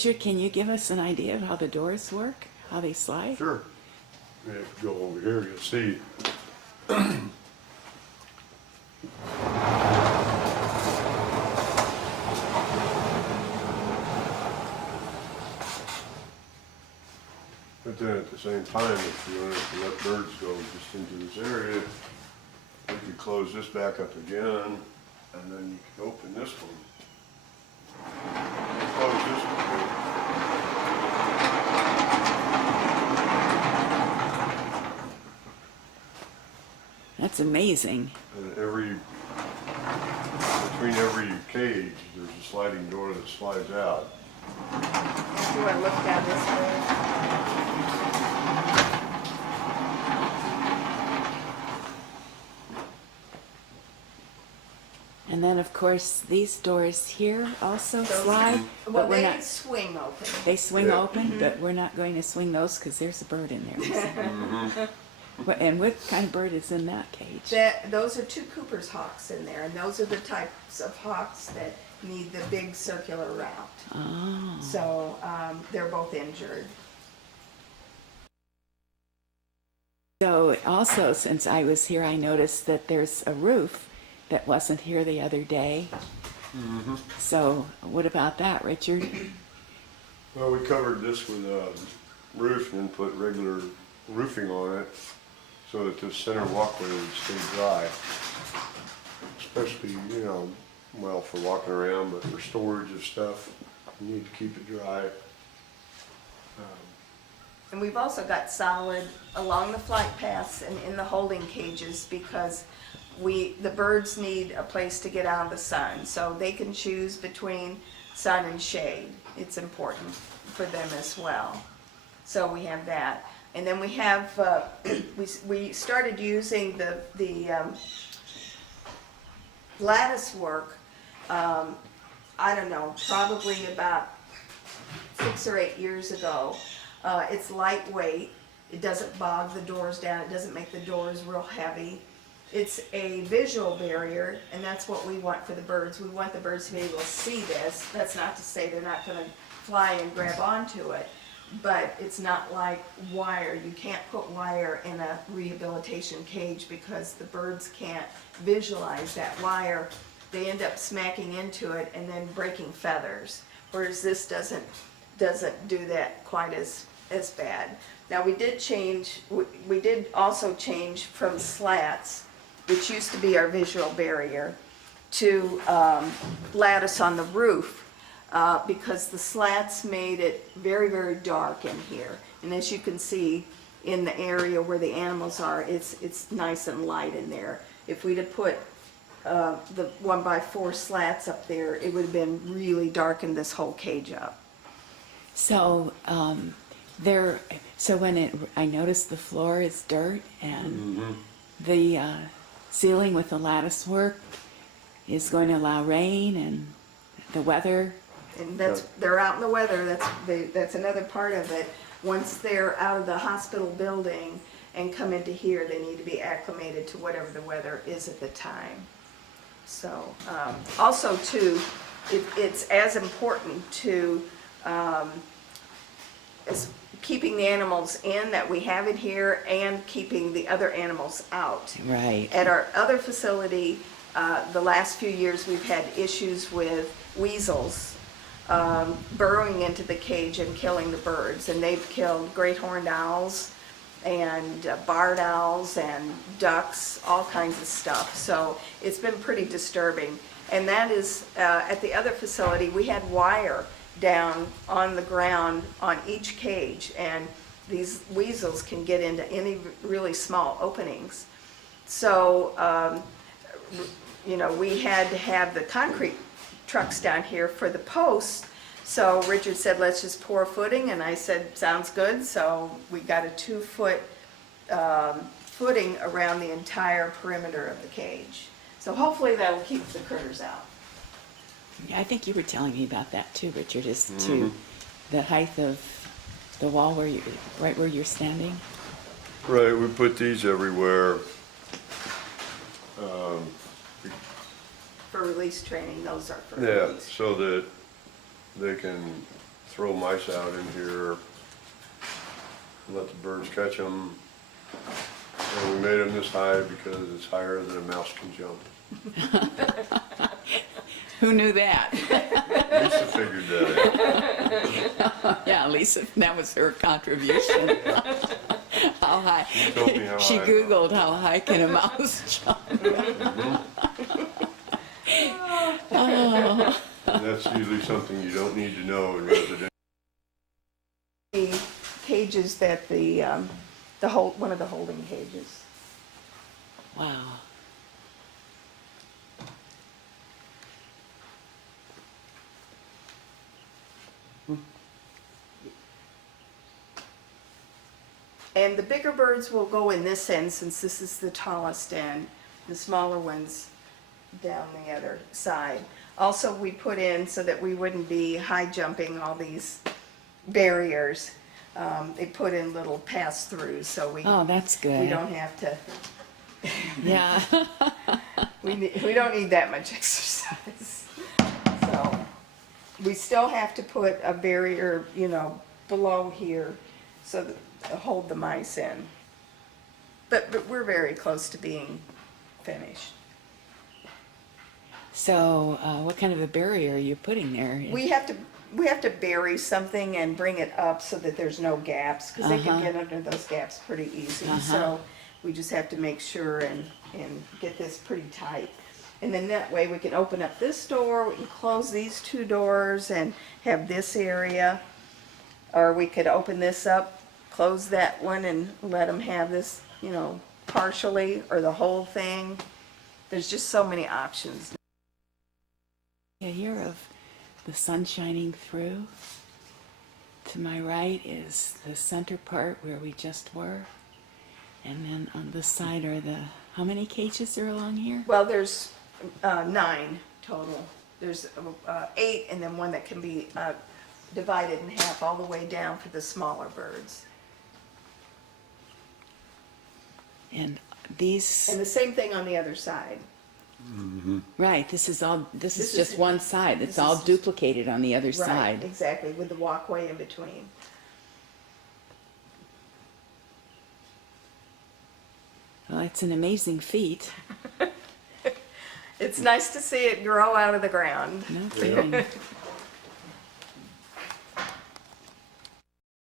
Richard, can you give us an idea of how the doors work, how they slide? Sure. If you go over here, you'll see. But then at the same time, if you wanted to let birds go just into this area, you could close this back up again, and then you could open this one. Close this one. That's amazing. And between every cage, there's a sliding door that slides out. Do you want to look down this way? And then, of course, these doors here also Those- slide, Well, but we're they not, swing open. they swing Yeah. open, but we're not going to swing those because there's a bird in there. And what kind of bird is in that cage? Those are two Cooper's hawks in there, and those are the types of hawks that need the big circular route. Oh. So they're both injured. So also, since I was here, I noticed that there's a roof that wasn't here the other day. So what about that, Richard? Well, we covered this with a roof and then put regular roofing on it so that the center walkway would stay dry. Especially, well, for walking around, but for storage of stuff, you need to keep it dry. And we've also got solid along the flight paths and in the holding cages because the birds need a place to get out of the sun. So they can choose between sun and shade. It's important for them as well. So we have that. And then we have, we started using the lattice work, I don't know, probably about 6 or 8 years ago. It's lightweight, it doesn't bog the doors down, it doesn't make the doors real heavy. It's a visual barrier, and that's what we want for the birds. We want the birds to be able to see this. That's not to say they're not going to fly and grab onto it, but it's not like wire. You can't put wire in a rehabilitation cage because the birds can't visualize that wire. They end up smacking into it and then breaking feathers, whereas this doesn't do that quite as bad. Now we did also change from slats, which used to be our visual barrier, to lattice on the roof because the slats made it very, very dark in here. And as you can see in the area where the animals are, it's nice and light in there. If we'd have put the 1x4 slats up there, it would have been really darkened this whole cage up. So I noticed the floor is dirt and the ceiling with the lattice work is going to allow rain and the weather. And they're out in the weather. That's another part of it. Once they're out of the hospital building and come into here, they need to be acclimated to whatever the weather is at the time. So also too, it's as important to as keeping the animals in that we have in here and keeping the other animals out. Right. At our other facility, the last few years we've had issues with weasels burrowing into the cage and killing the birds, and they've killed great horned owls and barred owls and ducks, all kinds of stuff. So it's been pretty disturbing. And that is, at the other facility, we had wire down on the ground on each cage, and these weasels can get into any really small openings. So, we had to have the concrete trucks down here for the posts. So Richard said, let's just pour footing, and I said, sounds good. So we got a 2-foot footing around the entire perimeter of the cage. So hopefully that'll keep the critters out. I think you were telling me about that too, Richard, as to the height of the wall right where you're standing. Right, we put these everywhere. For release training, those are for Yeah, release. so that they can throw mice out in here, let the birds catch them. And we made them this high because it's higher than a mouse can jump. Who knew that? Lisa figured that out. Yeah, Lisa, that was her contribution. How high? She told me how She high. Googled how high can a mouse jump. Oh. And that's usually something you don't need to know in residential. The cages that one of the holding cages. Wow. And the bigger birds will go in this end since this is the tallest end, the smaller ones down the other side. Also, we put in so that we wouldn't be high jumping all these barriers. They put in little pass-throughs so we Oh, that's good. we don't have to. Yeah. We don't need that much exercise. So we still have to put a barrier, below here so that to hold the mice in. But we're very close to being finished. So, what kind of a barrier are you putting there? We have to bury something and bring it up so that there's no gaps, because they can get under those gaps pretty easy. So we just have to make sure and get this pretty tight. And then that way we can open up this door, we can close these two doors and have this area. Or we could open this up, close that one and let them have this, partially or the whole thing. There's just so many options. Yeah, here of the sun shining through. To my right is the center part where we just were. And then on this side are how many cages are along here? Well, there's 9 total. There's 8 and then one that can be divided in half all the way down for the smaller birds. And these, And the same thing on the other side. right, this is This just is- one side. It's this all is- duplicated on the other Right, side. exactly, with the walkway in between. Well, it's an amazing feat. It's nice to see it grow out of the ground. No kidding.